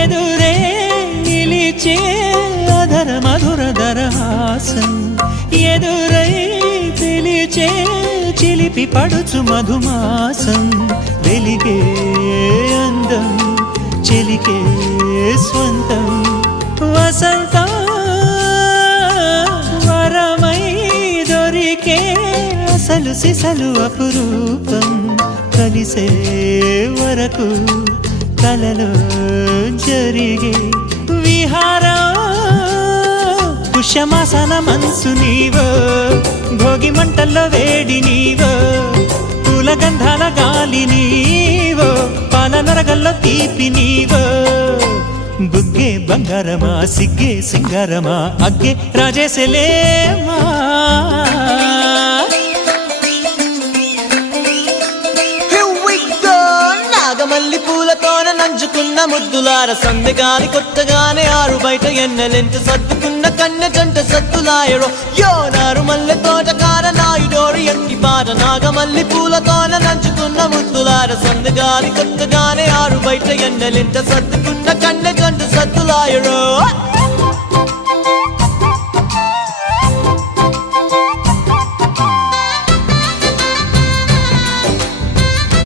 ఎదురే నిలిచే అధర మధుర దరహాసం ఎదురై పిలిచే చిలిపి పడుచు మధుమాసం వెలిగే అందం చెలికే స్వంతం వసంతం వరమై దొరికే అసలు సిసలు అపురూపం కలిసే వరకు కలలో జరిగే విహారం పుష్యమాసన మనసు నీవో భోగి మంటల్లో వేడి నీవో పూల గంధాల గాలి నీవో పాల నరగల్లో తీపి నీవో బుగ్గే బంగారమా సిగ్గే సింగారమా అగ్గే రాజేసలేమా మల్లి పూలతోన నంచుకున్న ముద్దులార సందెగాని కొత్తగానే ఆరు బయట ఎన్నెలెంట సర్దుకున్న కన్నె జంట సత్తులాయరో యోనారు మల్లె తోటకార నాయుడోరు ఎట్టి పాట నాగమల్లి పూలతోన నంచుకున్న ముద్దులార సందెగాని కొత్తగానే ఆరు బయట ఎన్నెలెంట సర్దుకున్న కన్నె జంట సత్తులాయరో